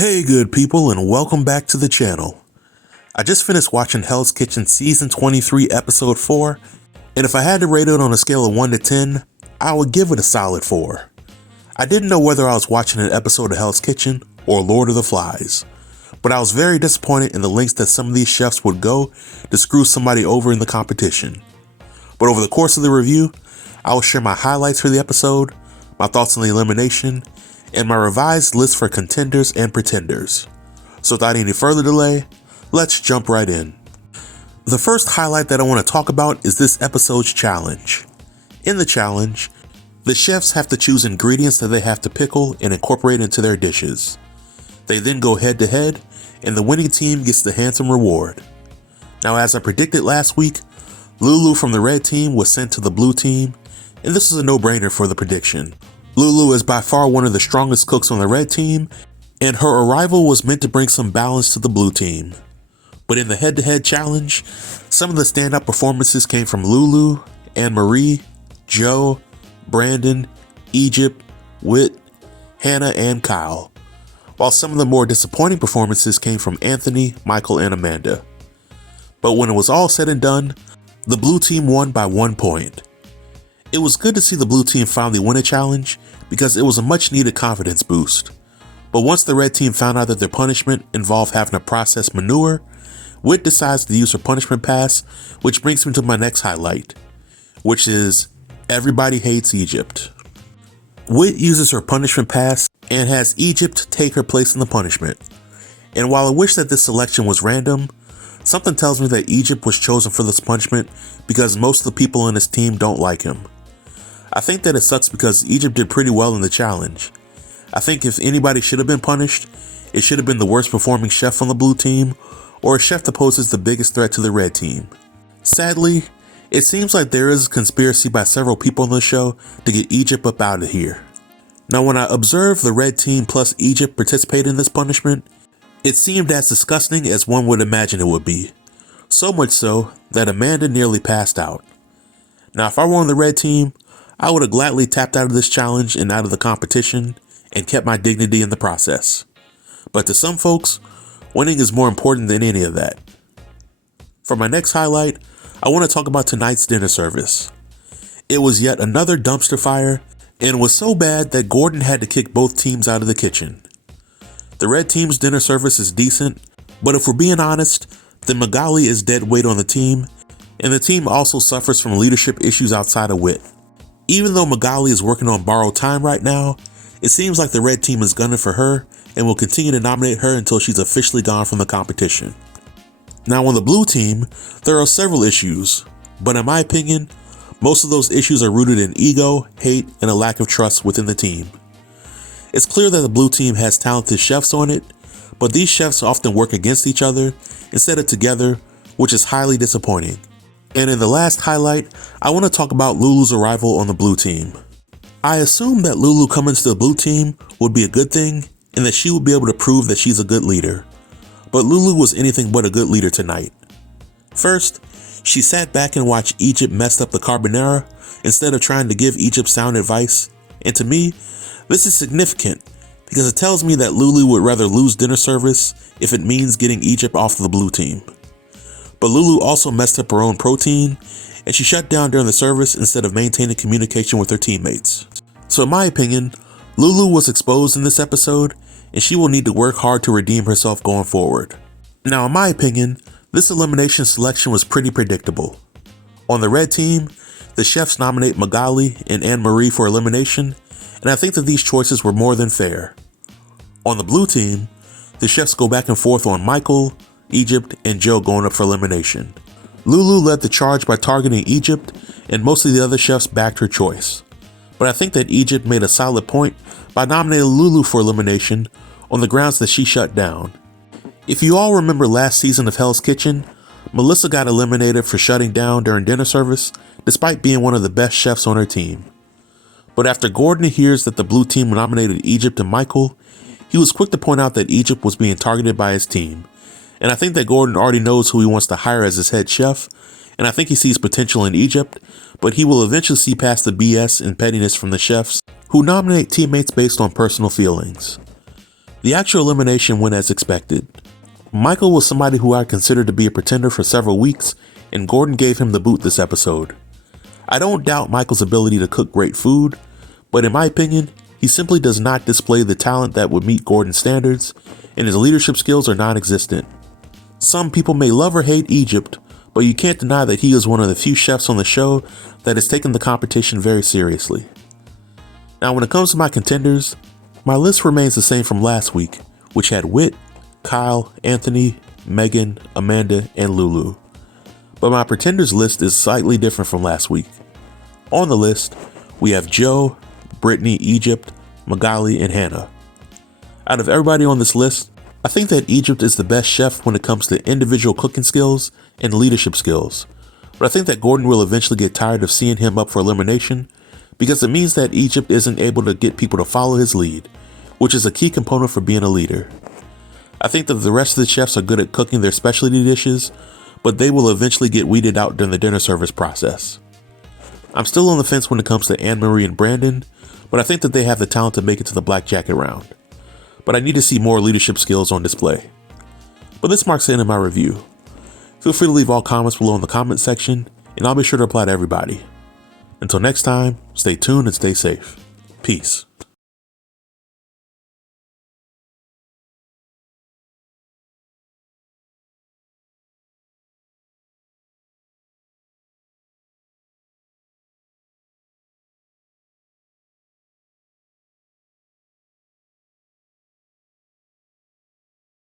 Hey good people, and welcome back to the channel. I just finished watching Hell's Kitchen Season 23 Episode 4, and if I had to rate it on a scale of 1 to 10, I would give it a solid 4. I didn't know whether I was watching an episode of Hell's Kitchen or Lord of the Flies, but I was very disappointed in the lengths that some of these chefs would go to screw somebody over in the competition. But over the course of the review, I will share my highlights for the episode, my thoughts on the elimination, and my revised list for contenders and pretenders. So without any further delay, let's jump right in. The first highlight that I want to talk about is this episode's challenge. In the challenge, the chefs have to choose ingredients that they have to pickle and incorporate into their dishes. They then go head to head, and the winning team gets the handsome reward. Now, as I predicted last week, Lulu from the red team was sent to the blue team, and this is a no-brainer for the prediction. Lulu is by far one of the strongest cooks on the red team, and her arrival was meant to bring some balance to the blue team. But in the head-to-head challenge, some of the standout performances came from Lulu, Anne-Marie, Joe, Brandon, Egypt, Whit, Hannah, and Kyle, while some of the more disappointing performances came from Anthony, Michael, and Amanda. But when it was all said and done, the blue team won by 1 point. It was good to see the blue team finally win a challenge because it was a much needed confidence boost. But once the red team found out that their punishment involved having to process manure, Whit decides to use her punishment pass, which brings me to my next highlight, which is everybody hates Egypt. Whit uses her punishment pass and has Egypt take her place in the punishment. And while I wish that this selection was random, something tells me that Egypt was chosen for this punishment because most of the people on his team don't like him. I think that it sucks because Egypt did pretty well in the challenge. I think if anybody should have been punished, it should have been the worst performing chef on the blue team, or a chef that poses the biggest threat to the red team. Sadly, it seems like there is a conspiracy by several people on the show to get Egypt up out of here. Now, when I observed the red team plus Egypt participate in this punishment, it seemed as disgusting as one would imagine it would be. So much so that Amanda nearly passed out. Now, if I were on the red team, I would have gladly tapped out of this challenge and out of the competition and kept my dignity in the process. But to some folks, winning is more important than any of that. For my next highlight, I want to talk about tonight's dinner service. It was yet another dumpster fire, and was so bad that Gordon had to kick both teams out of the kitchen. The red team's dinner service is decent, but if we're being honest, then Magali is dead weight on the team, and the team also suffers from leadership issues outside of Whit. Even though Magali is working on borrowed time right now, it seems like the red team is gunning for her and will continue to nominate her until she's officially gone from the competition. Now on the blue team, there are several issues, but in my opinion, most of those issues are rooted in ego, hate, and a lack of trust within the team. It's clear that the blue team has talented chefs on it, but these chefs often work against each other instead of together, which is highly disappointing. And in the last highlight, I want to talk about Lulu's arrival on the blue team. I assume that Lulu coming to the blue team would be a good thing and that she would be able to prove that she's a good leader. But Lulu was anything but a good leader tonight. First, she sat back and watched Egypt mess up the carbonara instead of trying to give Egypt sound advice. And to me, this is significant because it tells me that Lulu would rather lose dinner service if it means getting Egypt off the blue team. But Lulu also messed up her own protein, and she shut down during the service instead of maintaining communication with her teammates. So in my opinion, Lulu was exposed in this episode, and she will need to work hard to redeem herself going forward. Now in my opinion, this elimination selection was pretty predictable. On the red team, the chefs nominate Magali and Anne-Marie for elimination, and I think that these choices were more than fair. On the blue team, the chefs go back and forth on Michael, Egypt, and Joe going up for elimination. Lulu led the charge by targeting Egypt, and most of the other chefs backed her choice. But I think that Egypt made a solid point by nominating Lulu for elimination on the grounds that she shut down. If you all remember last season of Hell's Kitchen, Melissa got eliminated for shutting down during dinner service despite being one of the best chefs on her team. But after Gordon hears that the blue team nominated Egypt and Michael, he was quick to point out that Egypt was being targeted by his team. And I think that Gordon already knows who he wants to hire as his head chef, and I think he sees potential in Egypt, but he will eventually see past the BS and pettiness from the chefs who nominate teammates based on personal feelings. The actual elimination went as expected. Michael was somebody who I considered to be a pretender for several weeks, and Gordon gave him the boot this episode. I don't doubt Michael's ability to cook great food, but in my opinion, he simply does not display the talent that would meet Gordon's standards, and his leadership skills are non-existent. Some people may love or hate Egypt, but you can't deny that he is one of the few chefs on the show that has taken the competition very seriously. Now, when it comes to my contenders, my list remains the same from last week, which had Whit, Kyle, Anthony, Megan, Amanda, and Lulu. But my pretenders list is slightly different from last week. On the list, we have Joe, Brittany, Egypt, Magali, and Hannah. Out of everybody on this list, I think that Egypt is the best chef when it comes to individual cooking skills and leadership skills, but I think that Gordon will eventually get tired of seeing him up for elimination because it means that Egypt isn't able to get people to follow his lead, which is a key component for being a leader. I think that the rest of the chefs are good at cooking their specialty dishes, but they will eventually get weeded out during the dinner service process. I'm still on the fence when it comes to Anne-Marie and Brandon, but I think that they have the talent to make it to the black jacket round. But I need to see more leadership skills on display. But this marks the end of my review. Feel free to leave all comments below in the comment section, and I'll be sure to reply to everybody. Until next time, stay tuned and stay safe. Peace.